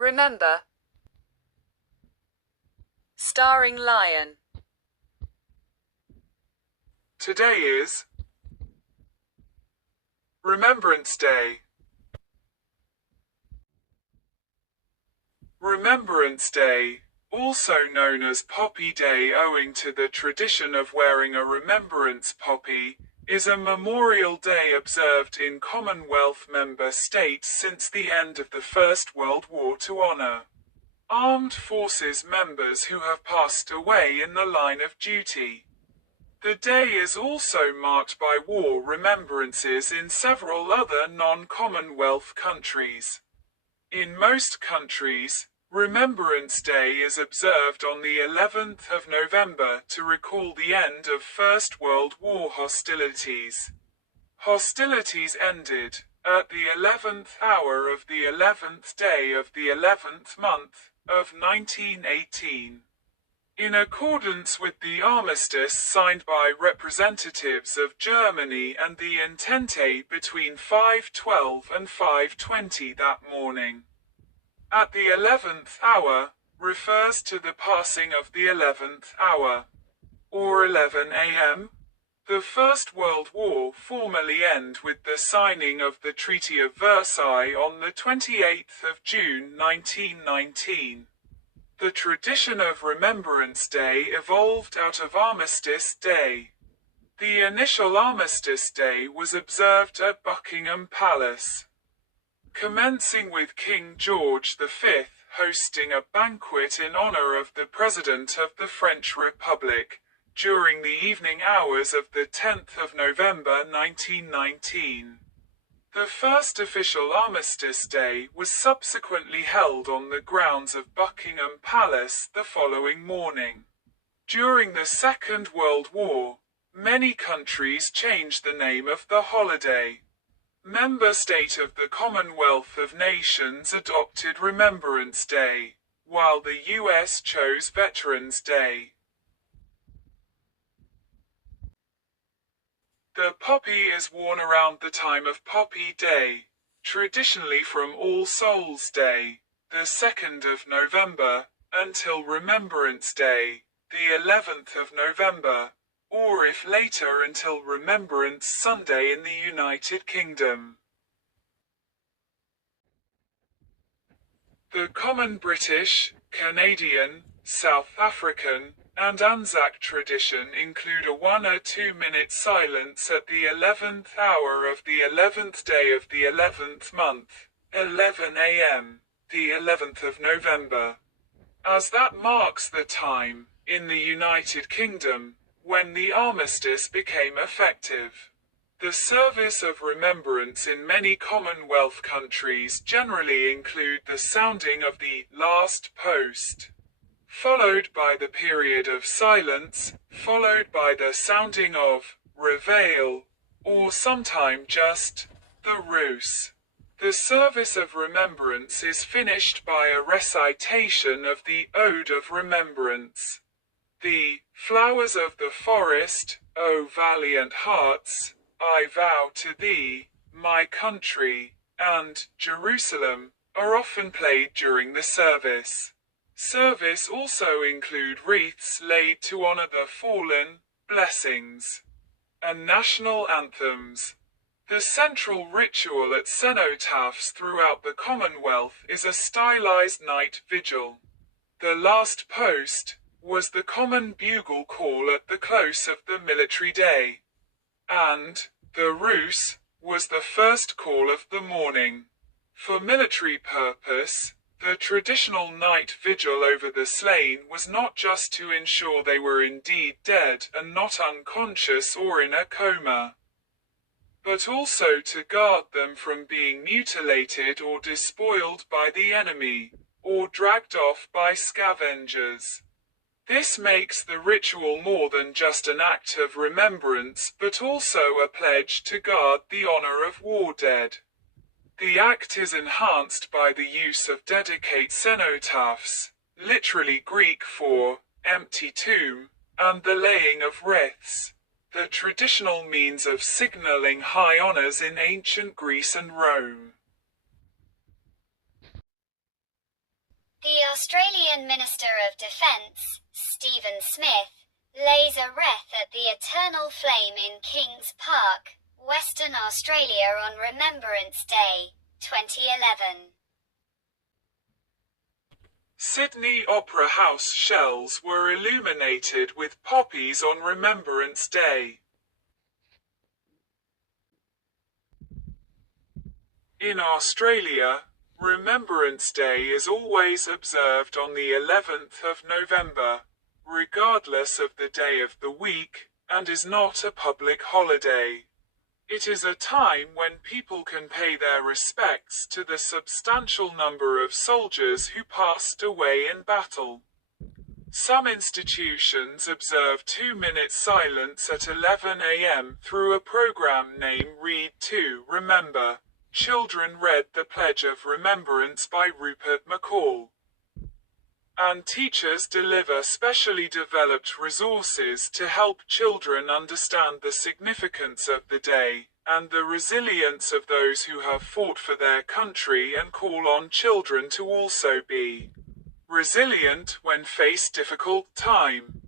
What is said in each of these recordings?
Remember. Starring lion. Today is Remembrance Day. Remembrance Day, also known as Poppy Day owing to the tradition of wearing a remembrance poppy, is a memorial day observed in Commonwealth member states since the end of the First World War to honor armed forces members who have passed away in the line of duty. The day is also marked by war remembrances in several other non-Commonwealth countries. In most countries, Remembrance Day is observed on the 11th of November to recall the end of First World War hostilities. Hostilities ended at the 11th hour of the 11th day of the 11th month of 1918. In accordance with the armistice signed by representatives of Germany and the Entente between 5:12 and 5:20 that morning. At the 11th hour refers to the passing of the 11th hour, or 11 a.m. The First World War formally ended with the signing of the Treaty of Versailles on the 28th of June 1919. The tradition of Remembrance Day evolved out of Armistice Day. The initial Armistice Day was observed at Buckingham Palace, commencing with King George V hosting a banquet in honor of the President of the French Republic, during the evening hours of the 10th of November 1919. The first official Armistice Day was subsequently held on the grounds of Buckingham Palace the following morning. During the Second World War, many countries changed the name of the holiday. Member state of the Commonwealth of Nations adopted Remembrance Day, while the US chose Veterans Day. The poppy is worn around the time of Poppy Day, traditionally from All Souls Day, the 2nd of November, until Remembrance Day, the 11th of November, or if later until Remembrance Sunday in the United Kingdom. The common British, Canadian, South African, and Anzac tradition include a 1 or 2 minute silence at the 11th hour of the 11th day of the 11th month, 11 a.m., the 11th of November, as that marks the time, in the United Kingdom, when the armistice became effective. The service of remembrance in many Commonwealth countries generally include the sounding of the last post, followed by the period of silence, followed by the sounding of reveille, or sometime just the roost. The service of remembrance is finished by a recitation of the Ode of Remembrance. The flowers of the forest, O valiant hearts, I vow to thee, my country, and Jerusalem, are often played during the service. Service also include wreaths laid to honor the fallen, blessings, and national anthems. The central ritual at cenotaphs throughout the Commonwealth is a stylized night vigil. The last post was the common bugle call at the close of the military day, and the roost was the first call of the morning. For military purpose, the traditional night vigil over the slain was not just to ensure they were indeed dead and not unconscious or in a coma, but also to guard them from being mutilated or despoiled by the enemy, or dragged off by scavengers. This makes the ritual more than just an act of remembrance but also a pledge to guard the honor of war dead. The act is enhanced by the use of dedicate cenotaphs, literally Greek for empty tomb, and the laying of wreaths, the traditional means of signaling high honors in ancient Greece and Rome. Australian Minister of Defence, Stephen Smith, lays a wreath at the Eternal Flame in Kings Park, Western Australia on Remembrance Day, 2011. Sydney Opera House shells were illuminated with poppies on Remembrance Day. In Australia, Remembrance Day is always observed on the 11th of November, regardless of the day of the week, and is not a public holiday. It is a time when people can pay their respects to the substantial number of soldiers who passed away in battle. Some institutions observe 2-minute silence at 11 a.m. through a program named Read to Remember. Children read the Pledge of Remembrance by Rupert McCall. And teachers deliver specially developed resources to help children understand the significance of the day, and the resilience of those who have fought for their country, and call on children to also be resilient when faced difficult time.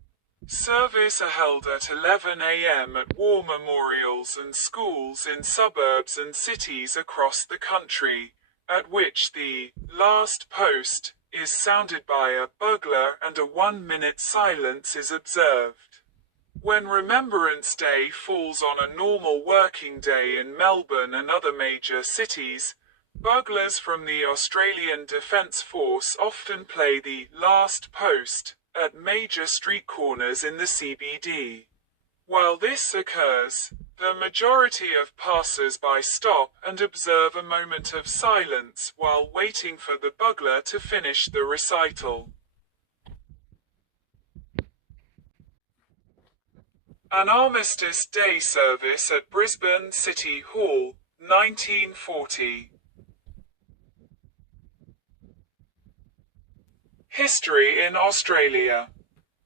Services are held at 11 a.m. at war memorials and schools in suburbs and cities across the country, at which the last post is sounded by a bugler and a 1-minute silence is observed. When Remembrance Day falls on a normal working day in Melbourne and other major cities, buglers from the Australian Defence Force often play the last post at major street corners in the CBD. While this occurs, the majority of passers-by stop and observe a moment of silence while waiting for the bugler to finish the recital. An Armistice Day service at Brisbane City Hall, 1940. History in Australia.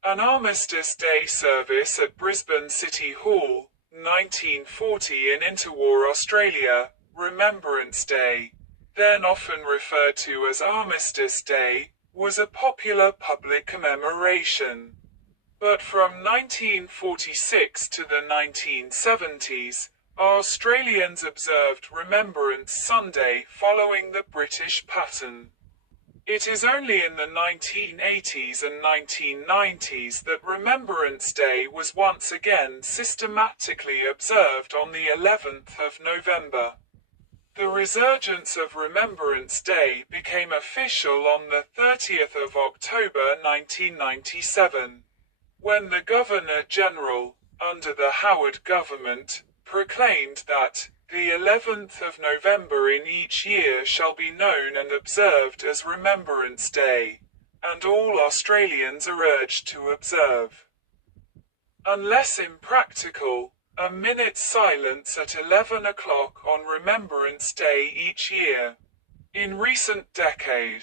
An Armistice Day service at Brisbane City Hall, 1940 in interwar Australia, Remembrance Day, then often referred to as Armistice Day, was a popular public commemoration. But from 1946 to the 1970s, Australians observed Remembrance Sunday following the British pattern. It is only in the 1980s and 1990s that Remembrance Day was once again systematically observed on the 11th of November. The resurgence of Remembrance Day became official on the 30th of October 1997, when the Governor-General, under the Howard government, proclaimed that the 11th of November in each year shall be known and observed as Remembrance Day, and all Australians are urged to observe. Unless impractical, a minute's silence at 11 o'clock on Remembrance Day each year. In recent decade,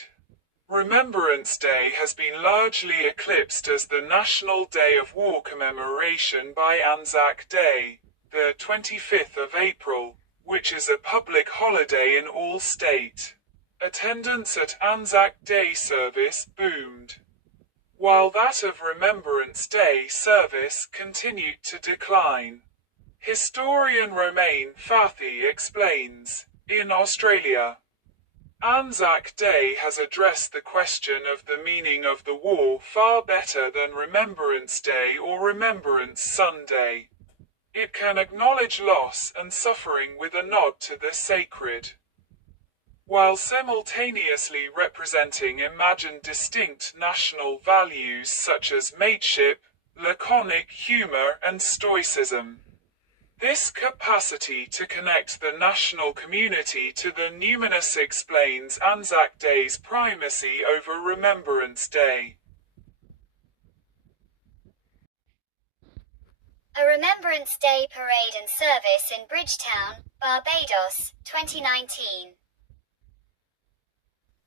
Remembrance Day has been largely eclipsed as the National Day of War commemoration by Anzac Day, the 25th of April, which is a public holiday in all state. Attendance at Anzac Day service boomed, while that of Remembrance Day service continued to decline. Historian Romain Fathi explains, in Australia, Anzac Day has addressed the question of the meaning of the war far better than Remembrance Day or Remembrance Sunday. It can acknowledge loss and suffering with a nod to the sacred, while simultaneously representing imagined distinct national values such as mateship, laconic humor, and stoicism. This capacity to connect the national community to the numinous explains Anzac Day's primacy over Remembrance Day. A Remembrance Day parade and service in Bridgetown, Barbados, 2019.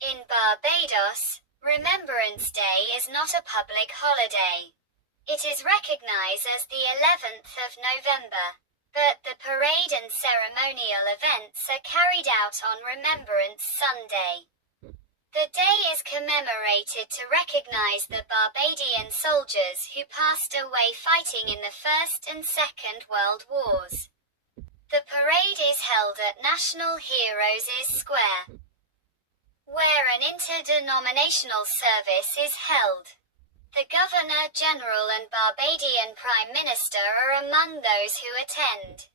In Barbados, Remembrance Day is not a public holiday. It is recognized as the 11th of November, but the parade and ceremonial events are carried out on Remembrance Sunday. The day is commemorated to recognize the Barbadian soldiers who passed away fighting in the First and Second World Wars. The parade is held at National Heroes' Square, where an interdenominational service is held. The Governor-General and Barbadian Prime Minister are among those who attend,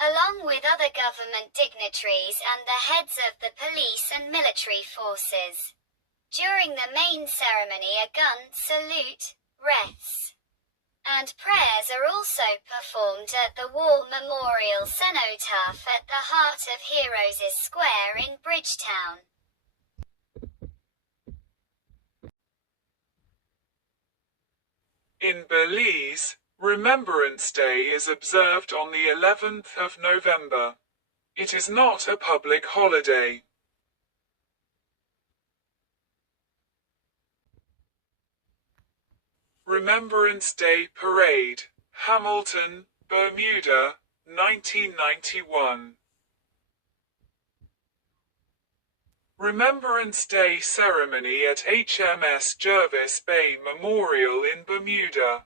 along with other government dignitaries and the heads of the police and military forces. During the main ceremony a gun salute, wreaths, and prayers are also performed at the War Memorial Cenotaph at the heart of Heroes' Square in Bridgetown. In Belize, Remembrance Day is observed on the 11th of November. It is not a public holiday. Remembrance Day Parade, Hamilton, Bermuda, 1991. Remembrance Day Ceremony at HMS Jervis Bay Memorial in Bermuda.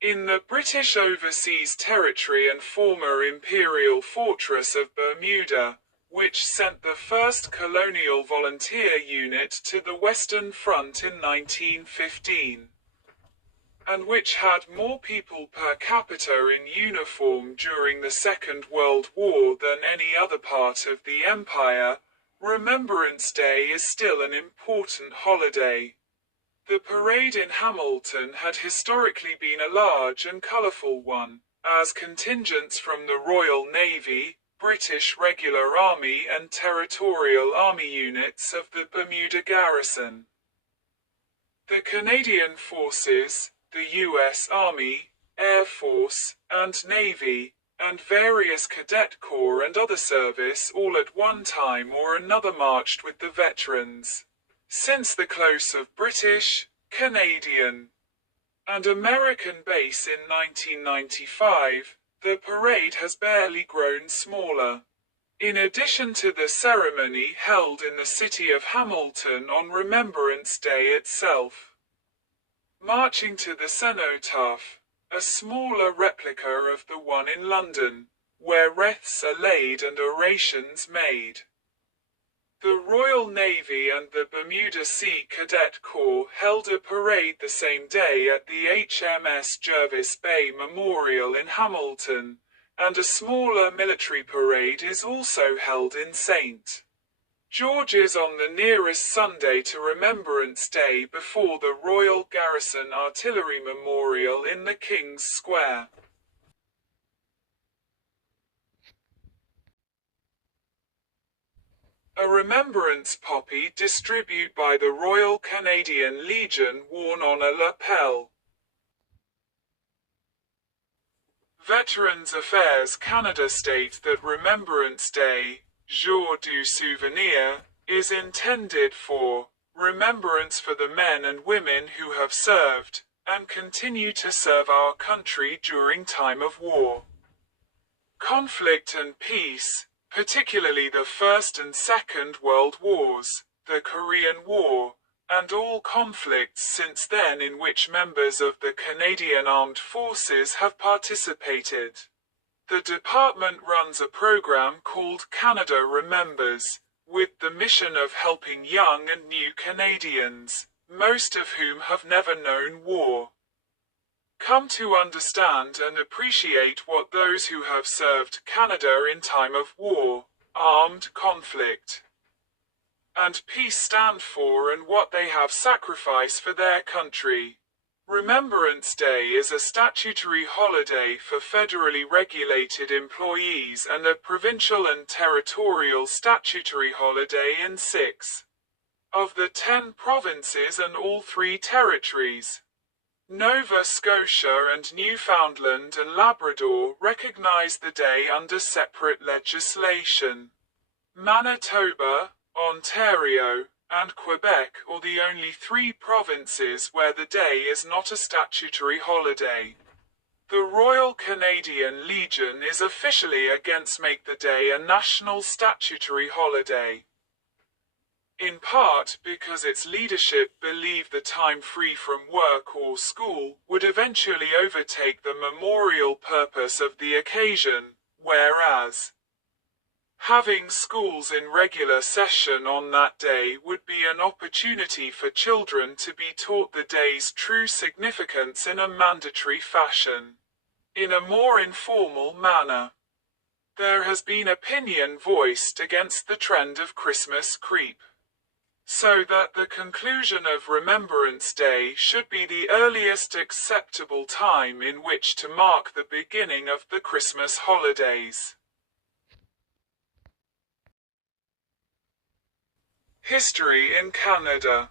In the British Overseas Territory and former Imperial Fortress of Bermuda, which sent the first colonial volunteer unit to the Western Front in 1915, and which had more people per capita in uniform during the Second World War than any other part of the empire, Remembrance Day is still an important holiday. The parade in Hamilton had historically been a large and colourful one, as contingents from the Royal Navy, British Regular Army and Territorial Army units of the Bermuda garrison, the Canadian Forces, the U.S. Army, Air Force, and Navy, and various cadet corps and other service all at one time or another marched with the veterans. Since the close of British, Canadian, and American base in 1995, the parade has barely grown smaller. In addition to the ceremony held in the city of Hamilton on Remembrance Day itself, marching to the cenotaph, a smaller replica of the one in London, where wreaths are laid and orations made. The Royal Navy and the Bermuda Sea Cadet Corps held a parade the same day at the HMS Jervis Bay Memorial in Hamilton, and a smaller military parade is also held in St. George's on the nearest Sunday to Remembrance Day before the Royal Garrison Artillery Memorial in the King's Square. A remembrance poppy distributed by the Royal Canadian Legion worn on a lapel. Veterans Affairs Canada states that Remembrance Day, Jour du Souvenir, is intended for remembrance for the men and women who have served, and continue to serve our country during time of war, conflict and peace, particularly the First and Second World Wars, the Korean War, and all conflicts since then in which members of the Canadian Armed Forces have participated. The department runs a program called Canada Remembers, with the mission of helping young and new Canadians, most of whom have never known war, come to understand and appreciate what those who have served Canada in time of war, armed conflict, and peace stand for and what they have sacrificed for their country. Remembrance Day is a statutory holiday for federally regulated employees and a provincial and territorial statutory holiday in 6 of the 10 provinces and all 3 territories. Nova Scotia and Newfoundland and Labrador recognize the day under separate legislation. Manitoba, Ontario, and Quebec are the only 3 provinces where the day is not a statutory holiday. The Royal Canadian Legion is officially against make the day a national statutory holiday. In part because its leadership believed the time free from work or school would eventually overtake the memorial purpose of the occasion, whereas having schools in regular session on that day would be an opportunity for children to be taught the day's true significance in a mandatory fashion. In a more informal manner, there has been opinion voiced against the trend of Christmas creep, so that the conclusion of Remembrance Day should be the earliest acceptable time in which to mark the beginning of the Christmas holidays. History in Canada.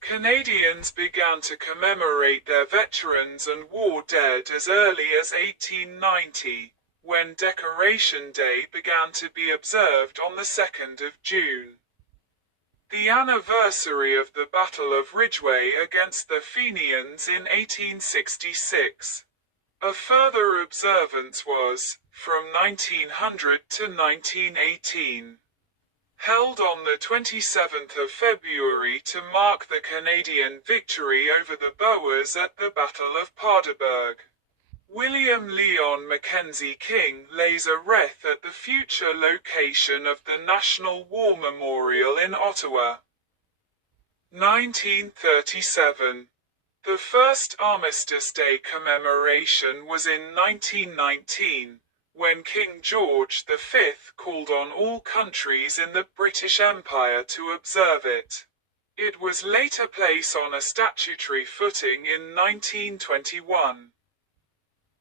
Canadians began to commemorate their veterans and war dead as early as 1890, when Decoration Day began to be observed on the 2nd of June. The anniversary of the Battle of Ridgeway against the Fenians in 1866. A further observance was, from 1900 to 1918, held on the 27th of February to mark the Canadian victory over the Boers at the Battle of Paardeberg. William Leon Mackenzie King lays a wreath at the future location of the National War Memorial in Ottawa. 1937. The first Armistice Day commemoration was in 1919, when King George V called on all countries in the British Empire to observe it. It was later placed on a statutory footing in 1921.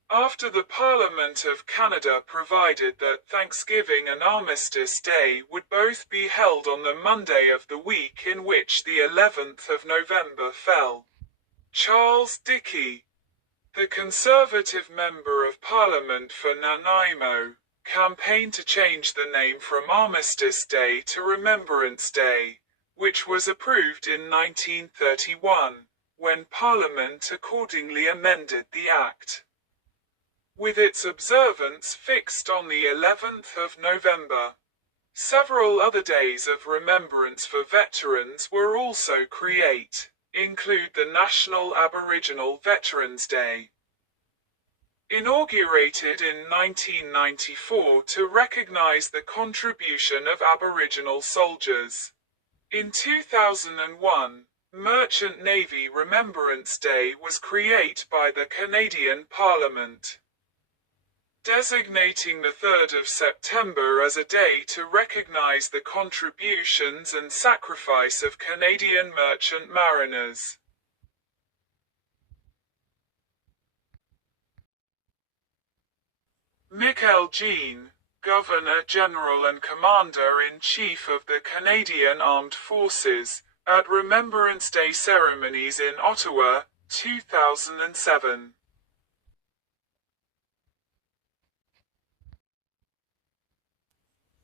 After the Parliament of Canada provided that Thanksgiving and Armistice Day would both be held on the Monday of the week in which the 11th of November fell. Charles Dickey, the Conservative Member of Parliament for Nanaimo, campaigned to change the name from Armistice Day to Remembrance Day, which was approved in 1931, when Parliament accordingly amended the Act, with its observance fixed on the 11th of November. Several other days of remembrance for veterans were also created, include the National Aboriginal Veterans Day, inaugurated in 1994 to recognize the contribution of Aboriginal soldiers. In 2001, Merchant Navy Remembrance Day was created by the Canadian Parliament, designating the 3rd of September as a day to recognize the contributions and sacrifice of Canadian merchant mariners. Michael Jean, Governor-General and Commander-in-Chief of the Canadian Armed Forces, at Remembrance Day ceremonies in Ottawa, 2007.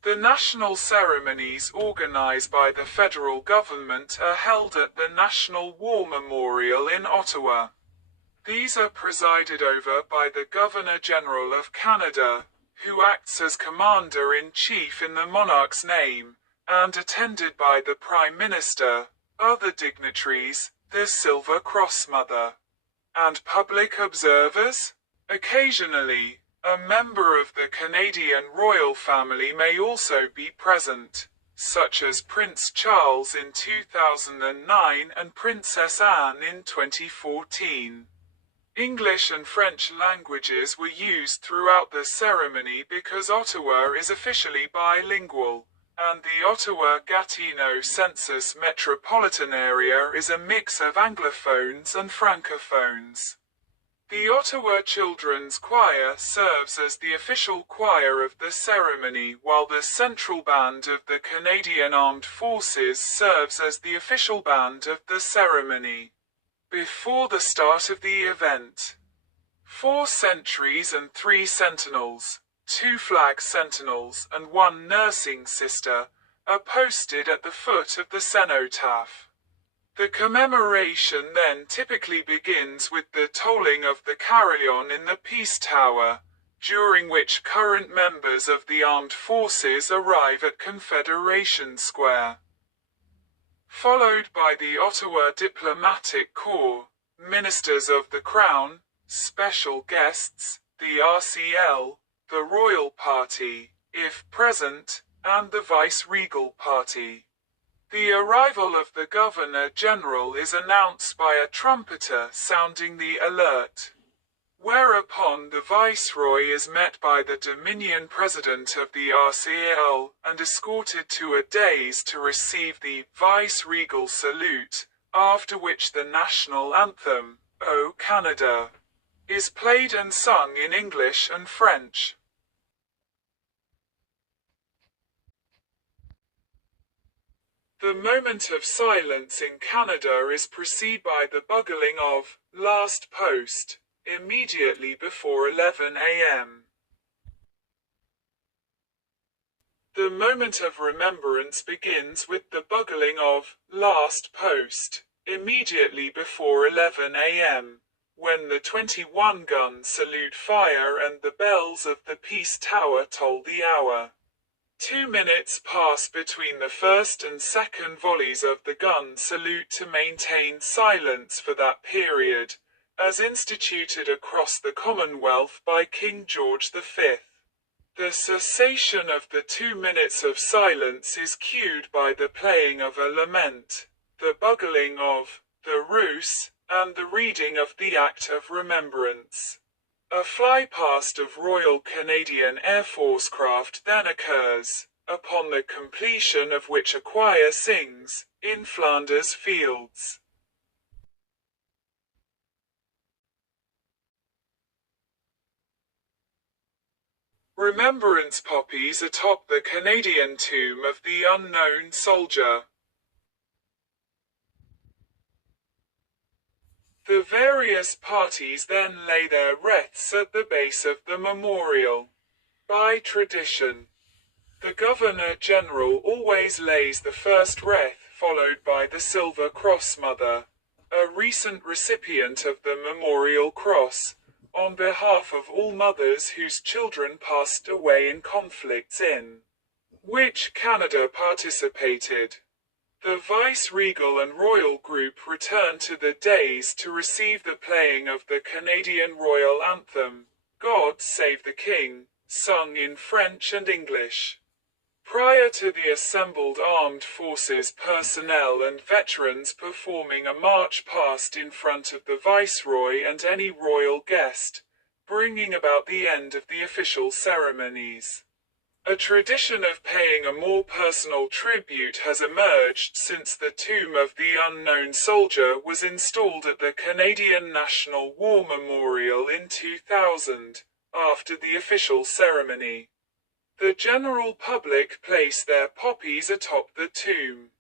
The national ceremonies organized by the federal government are held at the National War Memorial in Ottawa. These are presided over by the Governor-General of Canada, who acts as Commander-in-Chief in the monarch's name, and attended by the Prime Minister, other dignitaries, the Silver Cross Mother, and public observers. Occasionally, a member of the Canadian royal family may also be present, such as Prince Charles in 2009 and Princess Anne in 2014. English and French languages were used throughout the ceremony because Ottawa is officially bilingual, and the Ottawa-Gatineau Census Metropolitan Area is a mix of Anglophones and Francophones. The Ottawa Children's Choir serves as the official choir of the ceremony, while the Central Band of the Canadian Armed Forces serves as the official band of the ceremony. Before the start of the event, 4 sentries and 3 sentinels, 2 flag sentinels and 1 nursing sister, are posted at the foot of the cenotaph. The commemoration then typically begins with the tolling of the carillon in the Peace Tower, during which current members of the armed forces arrive at Confederation Square. Followed by the Ottawa Diplomatic Corps, ministers of the Crown, special guests, the RCL, the Royal Party, if present, and the Vice-Regal Party. The arrival of the Governor-General is announced by a trumpeter sounding the alert, whereupon the Viceroy is met by the Dominion President of the RCL and escorted to a dais to receive the Vice-Regal salute, after which the national anthem, O Canada, is played and sung in English and French. The moment of silence in Canada is preceded by the bugling of "Last Post" immediately before 11 a.m. The moment of remembrance begins with the bugling of "Last Post" immediately before 11 a.m., when the 21-gun salute fire and the bells of the Peace Tower toll the hour. 2 minutes pass between the first and second volleys of the gun salute to maintain silence for that period, as instituted across the Commonwealth by King George V. The cessation of the 2 minutes of silence is cued by the playing of a lament, the bugling of the Roos, and the reading of the Act of Remembrance. A flypast of Royal Canadian Air Force craft then occurs, upon the completion of which a choir sings, "In Flanders Fields." Remembrance poppies atop the Canadian tomb of the unknown soldier. The various parties then lay their wreaths at the base of the memorial. By tradition, the Governor-General always lays the first wreath, followed by the Silver Cross Mother, a recent recipient of the Memorial Cross, on behalf of all mothers whose children passed away in conflicts in which Canada participated. The Vice-Regal and Royal Group returned to the dais to receive the playing of the Canadian Royal Anthem, "God Save the King," sung in French and English. Prior to the assembled armed forces personnel and veterans performing a march past in front of the Viceroy and any royal guest, bringing about the end of the official ceremonies. A tradition of paying a more personal tribute has emerged since the Tomb of the Unknown Soldier was installed at the Canadian National War Memorial in 2000, after the official ceremony. The general public place their poppies atop the tomb.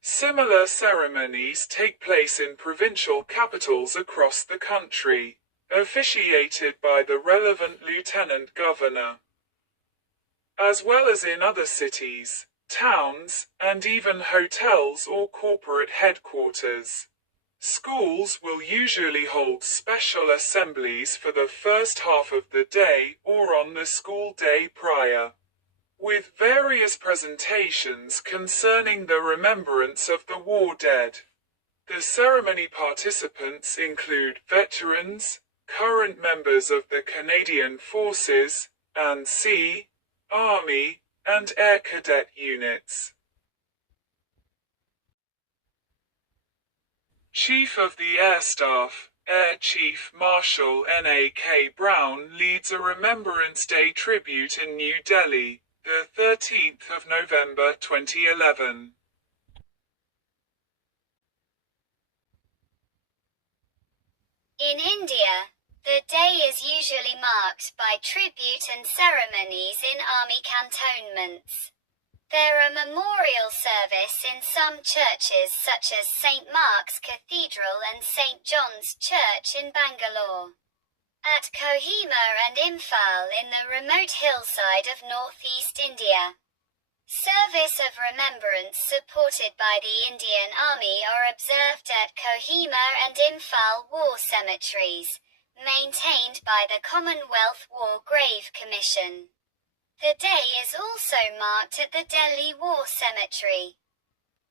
Similar ceremonies take place in provincial capitals across the country, officiated by the relevant lieutenant governor, as well as in other cities, towns, and even hotels or corporate headquarters. Schools will usually hold special assemblies for the first half of the day or on the school day prior, with various presentations concerning the remembrance of the war dead. The ceremony participants include veterans, current members of the Canadian Forces, and Sea, Army, and Air Cadet units. Chief of the Air Staff, Air Chief Marshal N.A.K. Brown leads a Remembrance Day tribute in New Delhi, the 13th of November 2011. In India, the day is usually marked by tribute and ceremonies in army cantonments. There are memorial service in some churches such as St. Mark's Cathedral and St. John's Church in Bangalore. At Kohima and Imphal in the remote hillside of northeast India. Service of Remembrance supported by the Indian Army are observed at Kohima and Imphal War Cemeteries, maintained by the Commonwealth War Grave Commission. The day is also marked at the Delhi War Cemetery.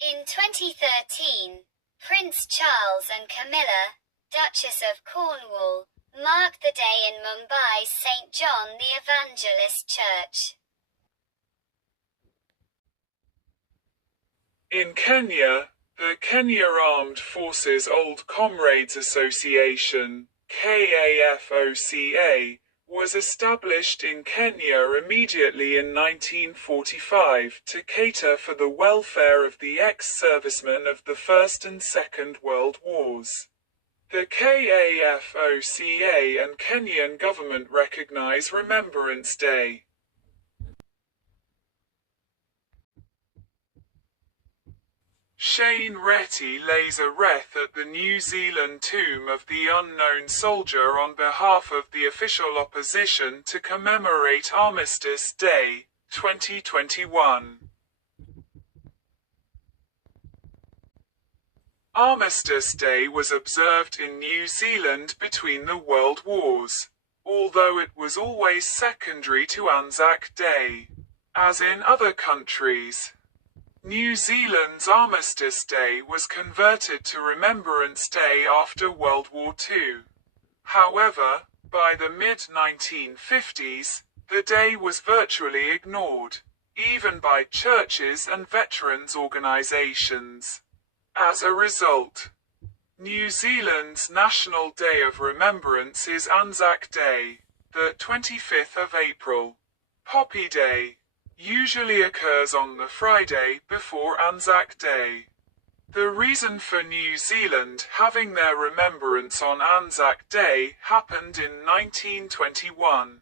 In 2013, Prince Charles and Camilla, Duchess of Cornwall, marked the day in Mumbai's St. John the Evangelist Church. In Kenya, the Kenya Armed Forces Old Comrades Association, KAFOCA, was established in Kenya immediately in 1945 to cater for the welfare of the ex-servicemen of the First and Second World Wars. The KAFOCA and Kenyan government recognize Remembrance Day. Shane Retty lays a wreath at the New Zealand tomb of the unknown soldier on behalf of the official opposition to commemorate Armistice Day, 2021. Armistice Day was observed in New Zealand between the World Wars, although it was always secondary to Anzac Day. As in other countries, New Zealand's Armistice Day was converted to Remembrance Day after World War II. However, by the mid-1950s, the day was virtually ignored, even by churches and veterans organizations. As a result, New Zealand's National Day of Remembrance is Anzac Day, the 25th of April. Poppy Day usually occurs on the Friday before Anzac Day. The reason for New Zealand having their remembrance on Anzac Day happened in 1921.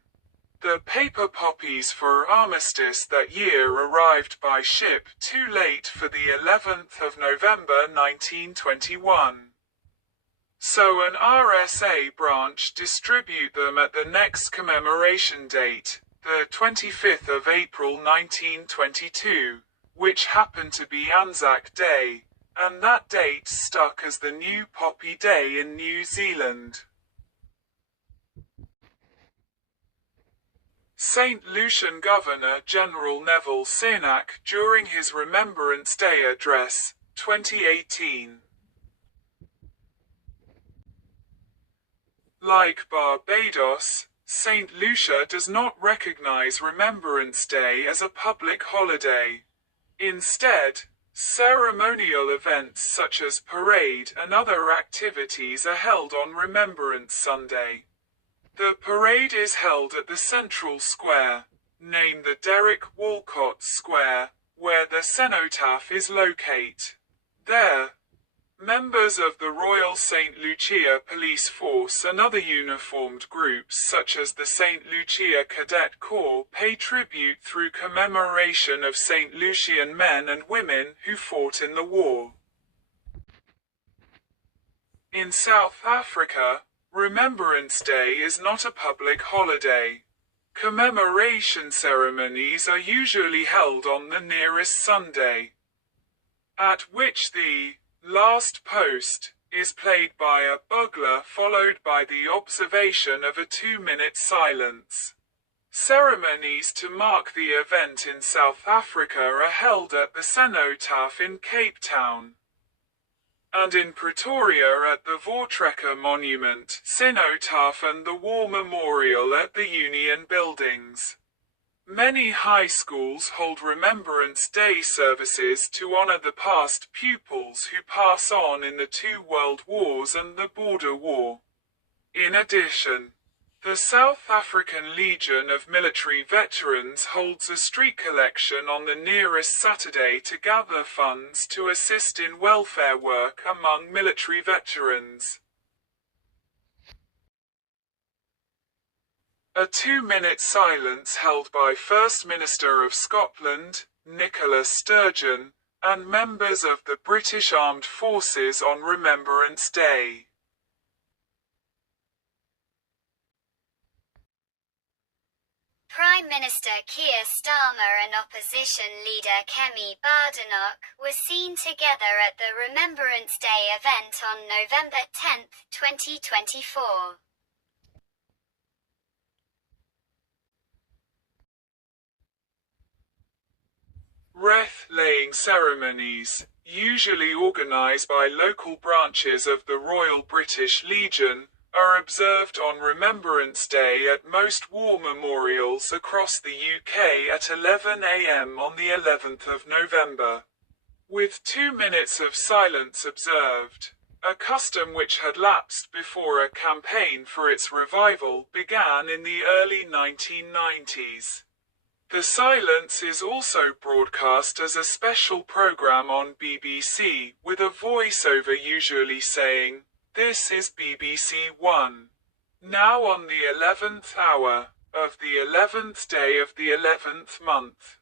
The paper poppies for armistice that year arrived by ship too late for the 11th of November 1921. So an RSA branch distribute them at the next commemoration date, the 25th of April 1922, which happened to be Anzac Day, and that date stuck as the new Poppy Day in New Zealand. St. Lucian Governor General Neville Cenac during his Remembrance Day address, 2018. Like Barbados, St. Lucia does not recognize Remembrance Day as a public holiday. Instead, ceremonial events such as parade and other activities are held on Remembrance Sunday. The parade is held at the central square, named the Derek Walcott Square, where the cenotaph is located. There, members of the Royal St. Lucia Police Force and other uniformed groups such as the St. Lucia Cadet Corps pay tribute through commemoration of St. Lucian men and women who fought in the war. In South Africa, Remembrance Day is not a public holiday. Commemoration ceremonies are usually held on the nearest Sunday, at which the last post is played by a bugler followed by the observation of a 2-minute silence. Ceremonies to mark the event in South Africa are held at the cenotaph in Cape Town, and in Pretoria at the Voortrekker Monument, Cenotaph and the War Memorial at the Union Buildings. Many high schools hold Remembrance Day services to honor the past pupils who pass on in the 2 World Wars and the Border War. In addition, the South African Legion of Military Veterans holds a street collection on the nearest Saturday to gather funds to assist in welfare work among military veterans. A 2-minute silence held by First Minister of Scotland, Nicola Sturgeon, and members of the British Armed Forces on Remembrance Day. Prime Minister Keir Starmer and opposition leader Kemi Badenoch were seen together at the Remembrance Day event on November 10, 2024. Wreath-laying ceremonies, usually organised by local branches of the Royal British Legion, are observed on Remembrance Day at most war memorials across the UK at 11 a.m. on the 11th of November, with 2 minutes of silence observed. A custom which had lapsed before a campaign for its revival began in the early 1990s. The silence is also broadcast as a special program on BBC, with a voiceover usually saying, "This is BBC One. Now on the 11th hour, of the 11th day of the 11th month."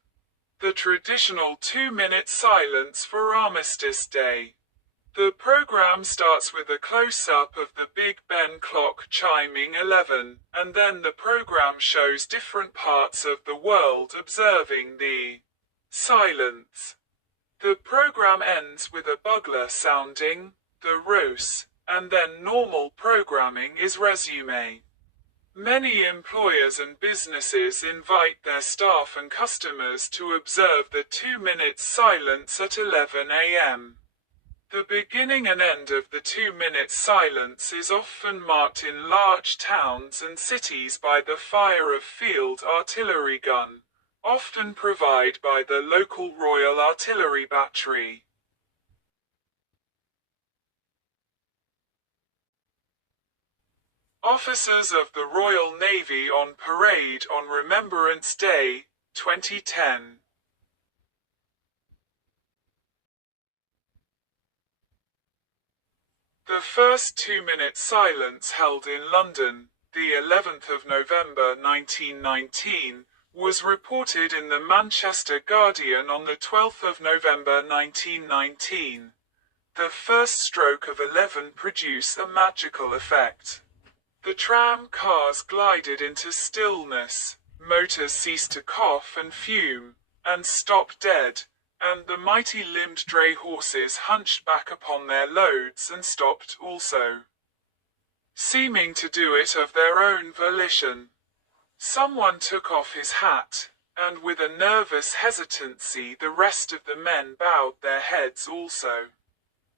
The traditional 2-minute silence for Armistice Day. The program starts with a close-up of the Big Ben clock chiming 11, and then the program shows different parts of the world observing the silence. The program ends with a bugler sounding the Rus, and then normal programming is resume. Many employers and businesses invite their staff and customers to observe the 2-minute silence at 11 a.m. The beginning and end of the 2-minute silence is often marked in large towns and cities by the fire of field artillery gun, often provided by the local Royal Artillery Battery. Officers of the Royal Navy on parade on Remembrance Day, 2010. The first 2-minute silence held in London, the 11th of November 1919, was reported in the Manchester Guardian on the 12th of November 1919. The first stroke of 11 produced a magical effect. The tram cars glided into stillness, motors ceased to cough and fume, and stopped dead, and the mighty-limbed dray horses hunched back upon their loads and stopped also, seeming to do it of their own volition. Someone took off his hat, and with a nervous hesitancy the rest of the men bowed their heads also.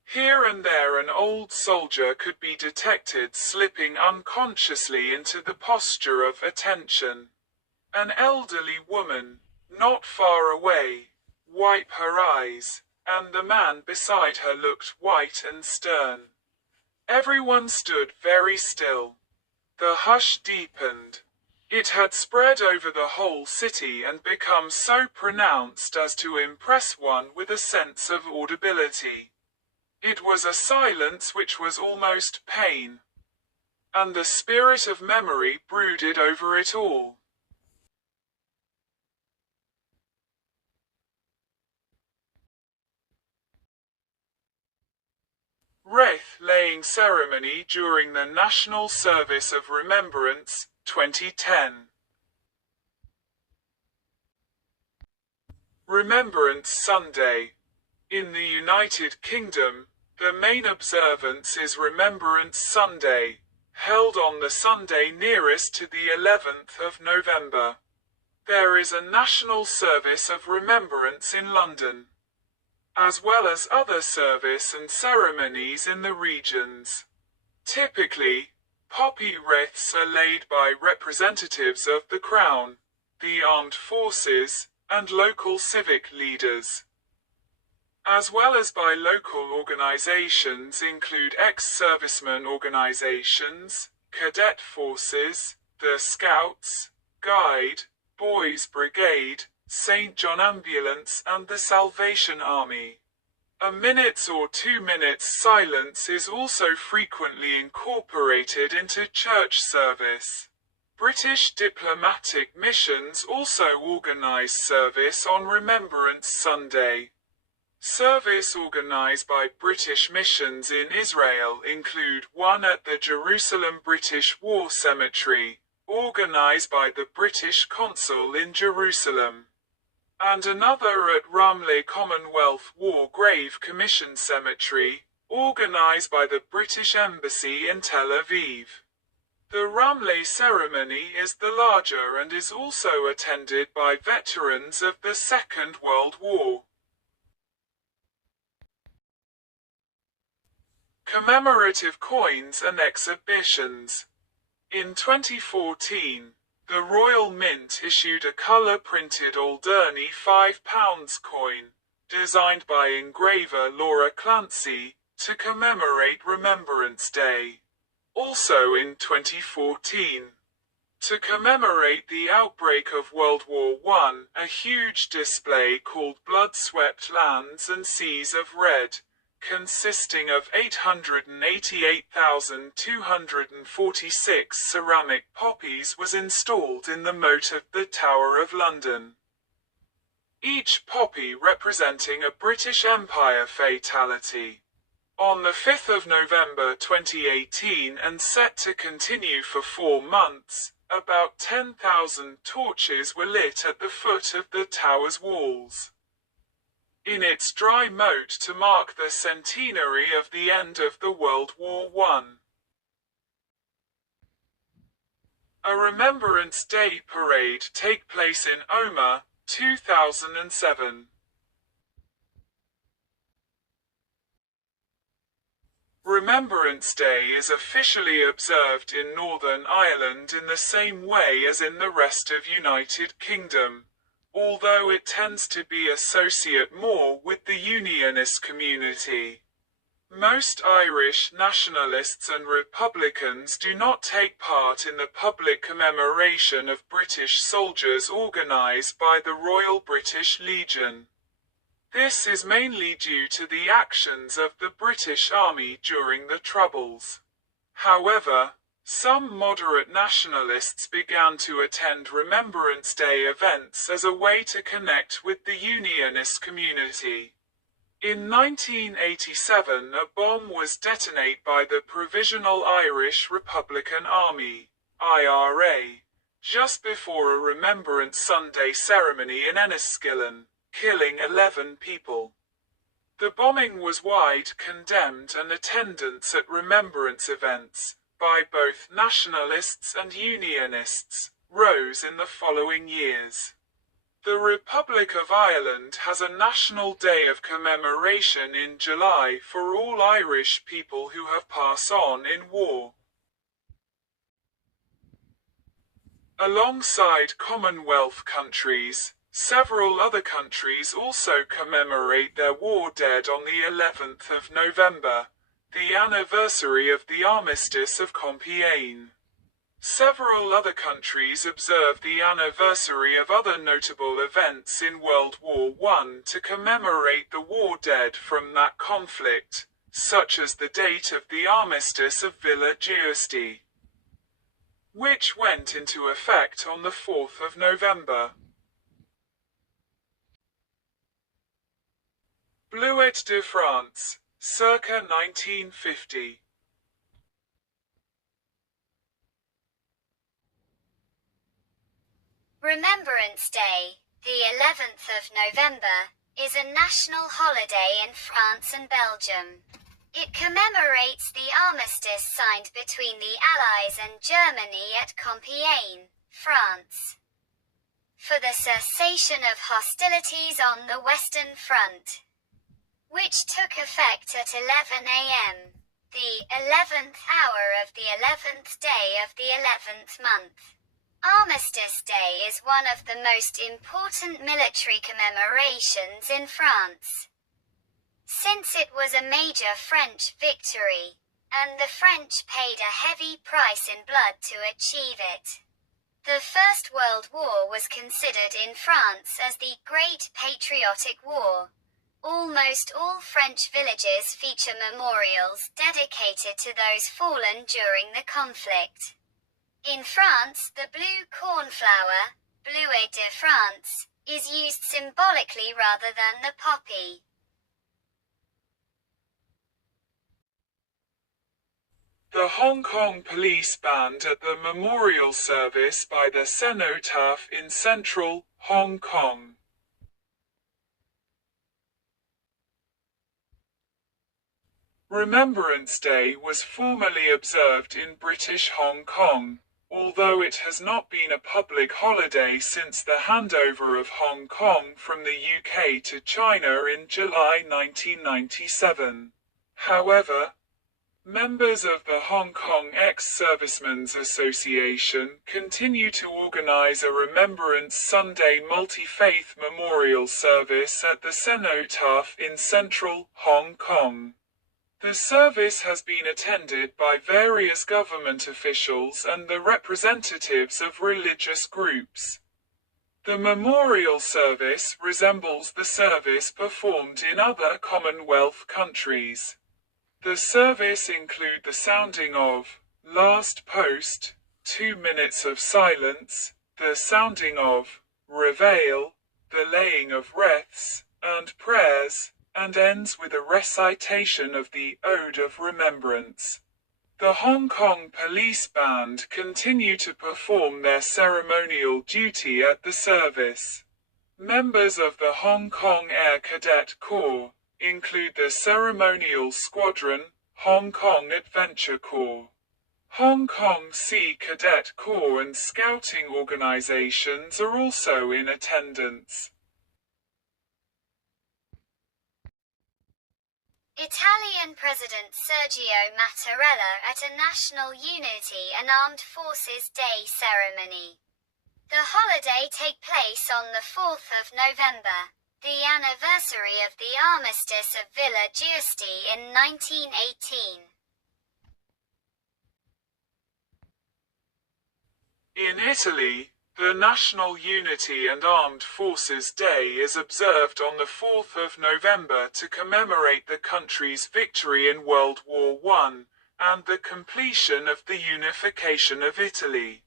Here and there an old soldier could be detected slipping unconsciously into the posture of attention. An elderly woman, not far away, wiped her eyes, and the man beside her looked white and stern. Everyone stood very still. The hush deepened. It had spread over the whole city and become so pronounced as to impress one with a sense of audibility. It was a silence which was almost pain, and the spirit of memory brooded over it all. Wreath-laying ceremony during the National Service of Remembrance, 2010. Remembrance Sunday. In the United Kingdom, the main observance is Remembrance Sunday, held on the Sunday nearest to the 11th of November. There is a national service of remembrance in London, as well as other service and ceremonies in the regions. Typically, poppy wreaths are laid by representatives of the Crown, the armed forces, and local civic leaders, as well as by local organizations include ex-servicemen organizations, cadet forces, the Scouts, Guide, Boys Brigade, St. John Ambulance and the Salvation Army. A minute or 2 minutes silence is also frequently incorporated into church service. British diplomatic missions also organize service on Remembrance Sunday. Service organized by British missions in Israel include one at the Jerusalem British War Cemetery, organized by the British consul in Jerusalem, and another at Ramleh Commonwealth War Grave Commission Cemetery, organized by the British Embassy in Tel Aviv. The Ramleh ceremony is the larger and is also attended by veterans of the Second World War. Commemorative coins and exhibitions. In 2014, the Royal Mint issued a colour-printed Alderney £5 coin, designed by engraver Laura Clancy, to commemorate Remembrance Day. Also in 2014, to commemorate the outbreak of World War I, a huge display called Blood-Swept Lands and Seas of Red, consisting of 888,246 ceramic poppies, was installed in the moat of the Tower of London. Each poppy representing a British Empire fatality. On the 5th of November 2018 and set to continue for 4 months, about 10,000 torches were lit at the foot of the tower's walls, in its dry moat to mark the centenary of the end of the World War I. A Remembrance Day parade take place in Omagh, 2007. Remembrance Day is officially observed in Northern Ireland in the same way as in the rest of United Kingdom, although it tends to be associated more with the Unionist community. Most Irish nationalists and Republicans do not take part in the public commemoration of British soldiers organised by the Royal British Legion. This is mainly due to the actions of the British Army during the Troubles. However, some moderate nationalists began to attend Remembrance Day events as a way to connect with the Unionist community. In 1987, a bomb was detonated by the Provisional Irish Republican Army, IRA, just before a Remembrance Sunday ceremony in Enniskillen, killing 11 people. The bombing was widely condemned, and attendance at remembrance events, by both nationalists and Unionists, rose in the following years. The Republic of Ireland has a National Day of Commemoration in July for all Irish people who have passed on in war. Alongside Commonwealth countries, several other countries also commemorate their war dead on the 11th of November, the anniversary of the Armistice of Compiègne. Several other countries observe the anniversary of other notable events in World War I to commemorate the war dead from that conflict, such as the date of the Armistice of Villa Giusti, which went into effect on the 4th of November. Bleuet de France, circa 1950. Remembrance Day, the 11th of November, is a national holiday in France and Belgium. It commemorates the armistice signed between the Allies and Germany at Compiègne, France, for the cessation of hostilities on the Western Front, which took effect at 11 a.m., the 11th hour of the 11th day of the 11th month. Armistice Day is one of the most important military commemorations in France, since it was a major French victory, and the French paid a heavy price in blood to achieve it. The First World War was considered in France as the Great Patriotic War. Almost all French villages feature memorials dedicated to those fallen during the conflict. In France, the blue cornflower, Bleuet de France, is used symbolically rather than the poppy. The Hong Kong Police Band at the memorial service by the cenotaph in central Hong Kong. Remembrance Day was formally observed in British Hong Kong, although it has not been a public holiday since the handover of Hong Kong from the UK to China in July 1997. However, members of the Hong Kong Ex-Servicemen's Association continue to organize a Remembrance Sunday multi-faith memorial service at the cenotaph in central Hong Kong. The service has been attended by various government officials and the representatives of religious groups. The memorial service resembles the service performed in other Commonwealth countries. The service include the sounding of last post, 2 minutes of silence, the sounding of reveille, the laying of wreaths, and prayers, and ends with a recitation of the Ode of Remembrance. The Hong Kong Police Band continue to perform their ceremonial duty at the service. Members of the Hong Kong Air Cadet Corps include the Ceremonial Squadron, Hong Kong Adventure Corps, Hong Kong Sea Cadet Corps and scouting organizations are also in attendance. Italian President Sergio Mattarella at a National Unity and Armed Forces Day ceremony. The holiday take place on the 4th of November, the anniversary of the armistice of Villa Giusti in 1918. In Italy, the National Unity and Armed Forces Day is observed on the 4th of November to commemorate the country's victory in World War I, and the completion of the unification of Italy.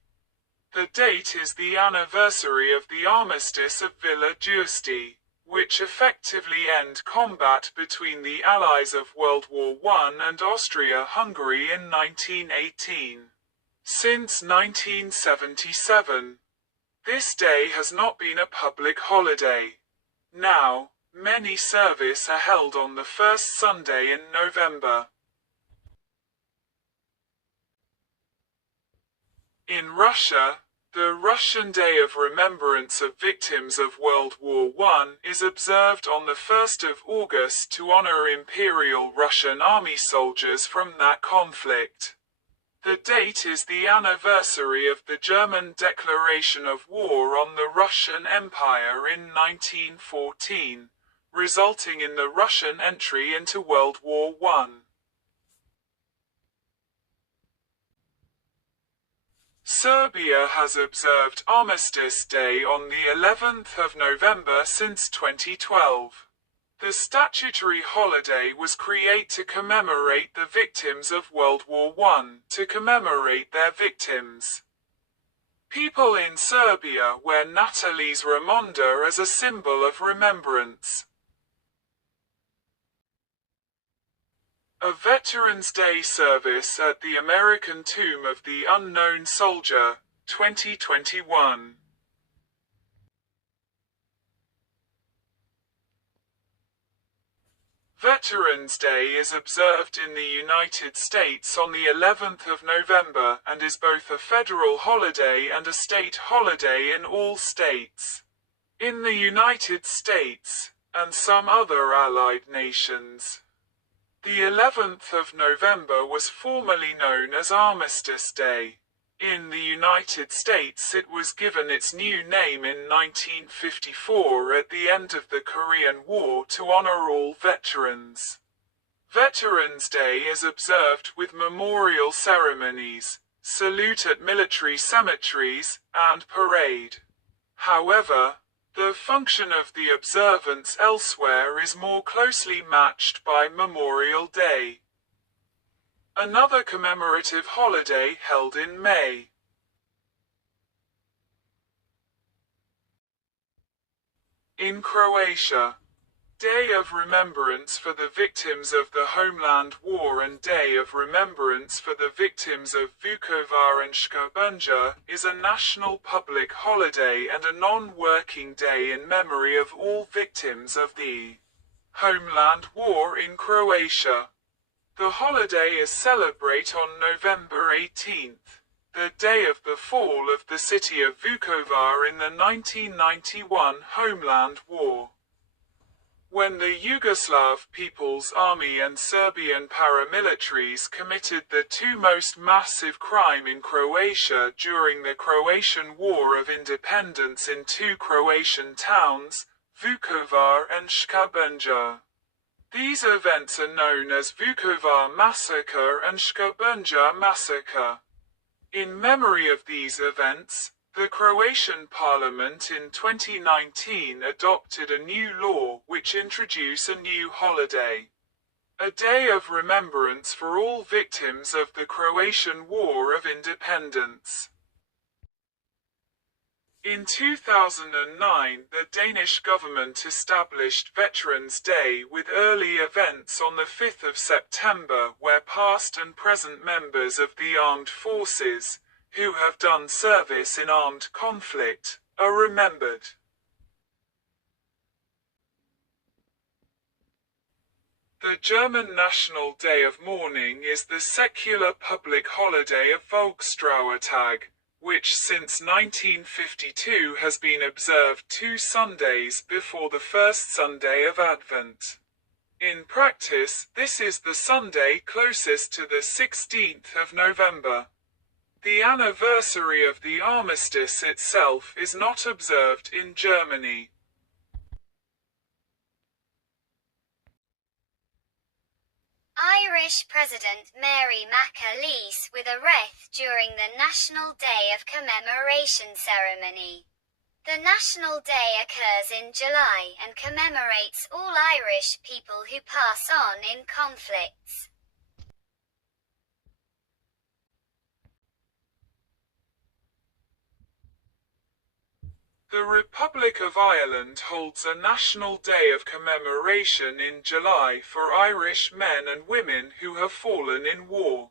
The date is the anniversary of the armistice of Villa Giusti, which effectively ended combat between the Allies of World War I and Austria-Hungary in 1918. Since 1977, this day has not been a public holiday. Now, many services are held on the first Sunday in November. In Russia, the Russian Day of Remembrance of Victims of World War I is observed on the 1st of August to honor Imperial Russian Army soldiers from that conflict. The date is the anniversary of the German declaration of war on the Russian Empire in 1914, resulting in the Russian entry into World War I. Serbia has observed Armistice Day on the 11th of November since 2012. The statutory holiday was created to commemorate the victims of World War I, to commemorate their victims. People in Serbia wear Natalie's Ramonda as a symbol of remembrance. A Veterans Day service at the American Tomb of the Unknown Soldier, 2021. Veterans Day is observed in the United States on the 11th of November and is both a federal holiday and a state holiday in all states. In the United States, and some other allied nations, the 11th of November was formerly known as Armistice Day. In the United States it was given its new name in 1954 at the end of the Korean War to honor all veterans. Veterans Day is observed with memorial ceremonies, salute at military cemeteries, and parade. However, the function of the observance elsewhere is more closely matched by Memorial Day, another commemorative holiday held in May. In Croatia, Day of Remembrance for the Victims of the Homeland War and Day of Remembrance for the Victims of Vukovar and Skarbunja is a national public holiday and a non-working day in memory of all victims of the Homeland War in Croatia. The holiday is celebrated on November 18th, the day of the fall of the city of Vukovar in the 1991 Homeland War. When the Yugoslav People's Army and Serbian paramilitaries committed the two most massive crime in Croatia during the Croatian War of Independence in two Croatian towns, Vukovar and Skarbunja. These events are known as Vukovar Massacre and Skarbunja Massacre. In memory of these events, the Croatian Parliament in 2019 adopted a new law which introduced a new holiday. A day of remembrance for all victims of the Croatian War of Independence. In 2009, the Danish government established Veterans Day with early events on the 5th of September where past and present members of the armed forces, who have done service in armed conflict, are remembered. The German National Day of Mourning is the secular public holiday of Volkstrauertag, which since 1952 has been observed 2 Sundays before the first Sunday of Advent. In practice, this is the Sunday closest to the 16th of November. The anniversary of the armistice itself is not observed in Germany. Irish President Mary McAleese with a wreath during the National Day of Commemoration ceremony. The National Day occurs in July and commemorates all Irish people who pass on in conflicts. The Republic of Ireland holds a National Day of Commemoration in July for Irish men and women who have fallen in war.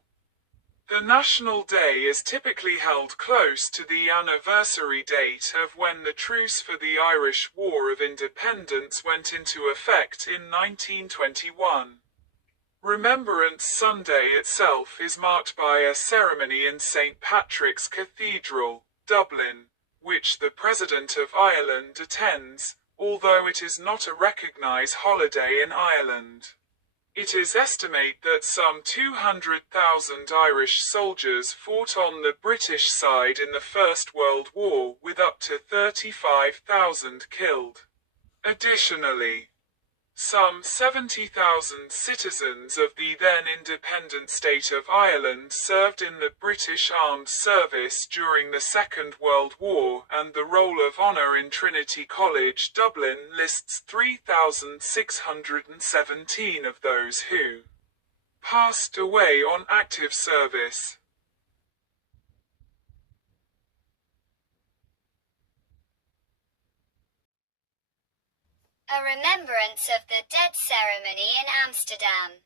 The National Day is typically held close to the anniversary date of when the Truce for the Irish War of Independence went into effect in 1921. Remembrance Sunday itself is marked by a ceremony in St. Patrick's Cathedral, Dublin, which the President of Ireland attends, although it is not a recognised holiday in Ireland. It is estimated that some 200,000 Irish soldiers fought on the British side in the First World War with up to 35,000 killed. Additionally, some 70,000 citizens of the then independent state of Ireland served in the British Armed Service during the Second World War, and the Roll of Honour in Trinity College Dublin lists 3,617 of those who passed away on active service. A Remembrance of the Dead ceremony in Amsterdam.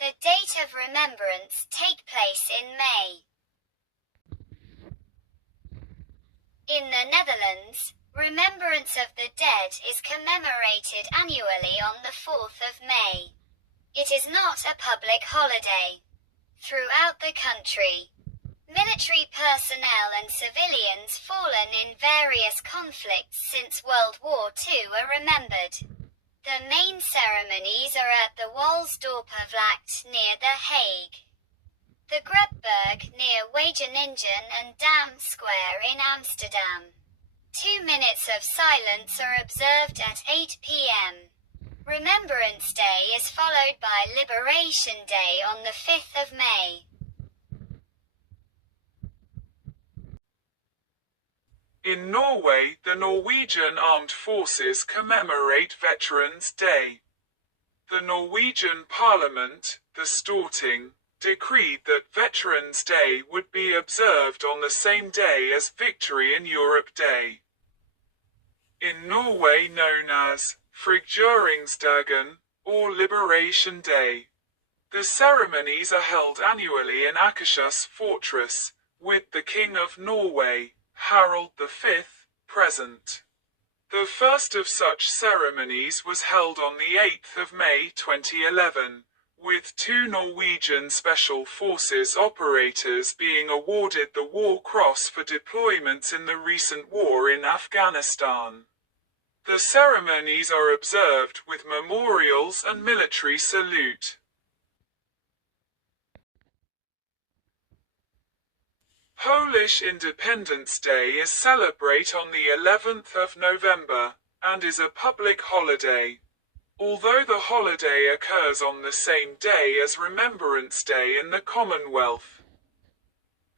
The date of remembrance take place in May. In the Netherlands, Remembrance of the Dead is commemorated annually on the 4th of May. It is not a public holiday. Throughout the country, military personnel and civilians fallen in various conflicts since World War II are remembered. The main ceremonies are at the Walsdorpervlakte near The Hague, the Grebberg near Wageningen and Dam Square in Amsterdam. 2 minutes of silence are observed at 8 p.m. Remembrance Day is followed by Liberation Day on the 5th of May. In Norway, the Norwegian Armed Forces commemorate Veterans Day. The Norwegian Parliament, the Storting, decreed that Veterans Day would be observed on the same day as Victory in Europe Day. In Norway known as Frigjøringsdagen, or Liberation Day. The ceremonies are held annually in Akershus Fortress, with the King of Norway, Harald V, present. The first of such ceremonies was held on the 8th of May 2011, with 2 Norwegian Special Forces operators being awarded the War Cross for deployments in the recent war in Afghanistan. The ceremonies are observed with memorials and military salute. Polish Independence Day is celebrated on the 11th of November, and is a public holiday. Although the holiday occurs on the same day as Remembrance Day in the Commonwealth.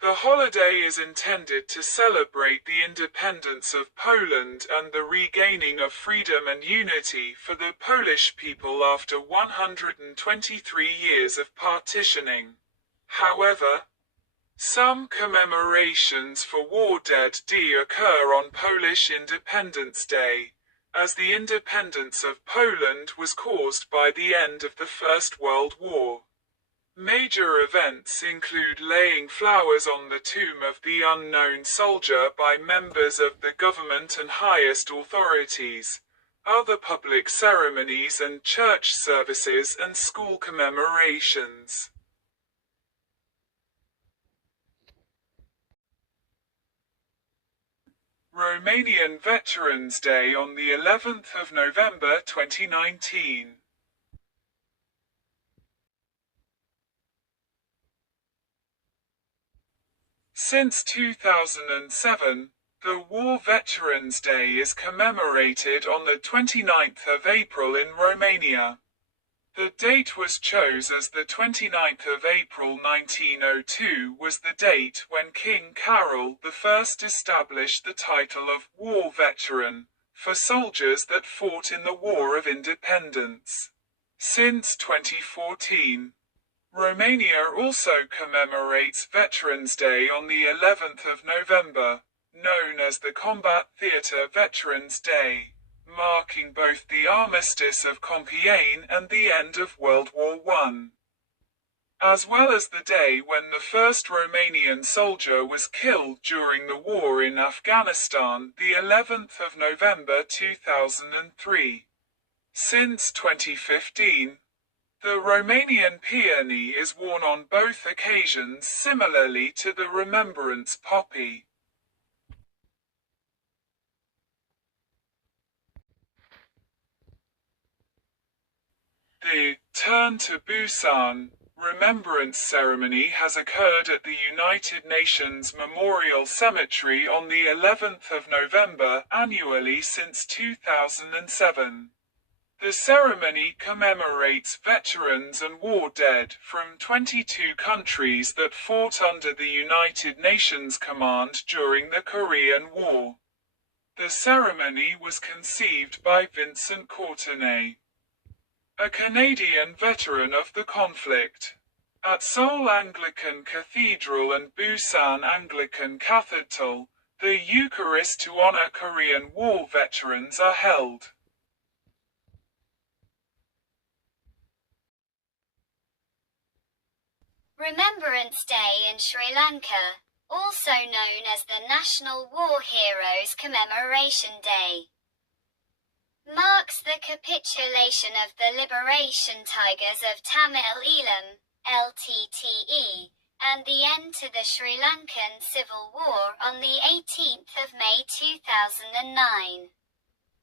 The holiday is intended to celebrate the independence of Poland and the regaining of freedom and unity for the Polish people after 123 years of partitioning. However, some commemorations for war dead do occur on Polish Independence Day, as the independence of Poland was caused by the end of the First World War. Major events include laying flowers on the tomb of the unknown soldier by members of the government and highest authorities, other public ceremonies and church services and school commemorations. Romanian Veterans Day on the 11th of November 2019. Since 2007, the War Veterans Day is commemorated on the 29th of April in Romania. The date was chosen as the 29th of April 1902 was the date when King Carol I established the title of War Veteran for soldiers that fought in the War of Independence. Since 2014, Romania also commemorates Veterans Day on the 11th of November, known as the Combat Theatre Veterans Day, marking both the armistice of Compiègne and the end of World War I, as well as the day when the first Romanian soldier was killed during the war in Afghanistan, the 11th of November 2003. Since 2015, the Romanian peony is worn on both occasions similarly to the Remembrance poppy. The Turn to Busan Remembrance ceremony has occurred at the United Nations Memorial Cemetery on the 11th of November annually since 2007. The ceremony commemorates veterans and war dead from 22 countries that fought under the United Nations command during the Korean War. The ceremony was conceived by Vincent Courtenay, a Canadian veteran of the conflict. At Seoul Anglican Cathedral and Busan Anglican Cathedral, the Eucharist to honor Korean War veterans are held. Remembrance Day in Sri Lanka, also known as the National War Heroes Commemoration Day, marks the capitulation of the Liberation Tigers of Tamil Eelam, LTTE, and the end to the Sri Lankan Civil War on the 18th of May 2009.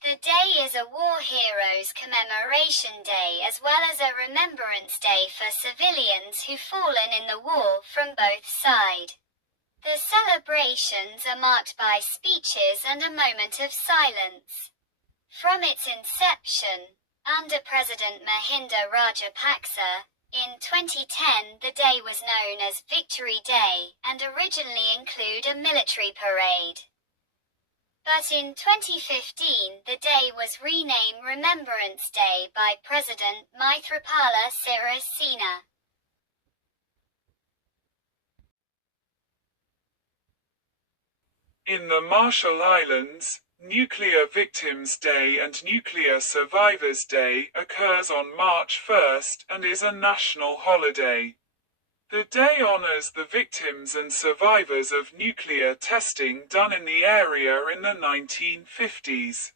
The day is a War Heroes Commemoration Day as well as a Remembrance Day for civilians who've fallen in the war from both sides. The celebrations are marked by speeches and a moment of silence. From its inception, under President Mahinda Rajapaksa, in 2010 the day was known as Victory Day and originally included a military parade. But in 2015 the day was renamed Remembrance Day by President Maithripala Sirisena. In the Marshall Islands, Nuclear Victims' Day and Nuclear Survivors' Day occurs on March 1st and is a national holiday. The day honors the victims and survivors of nuclear testing done in the area in the 1950s.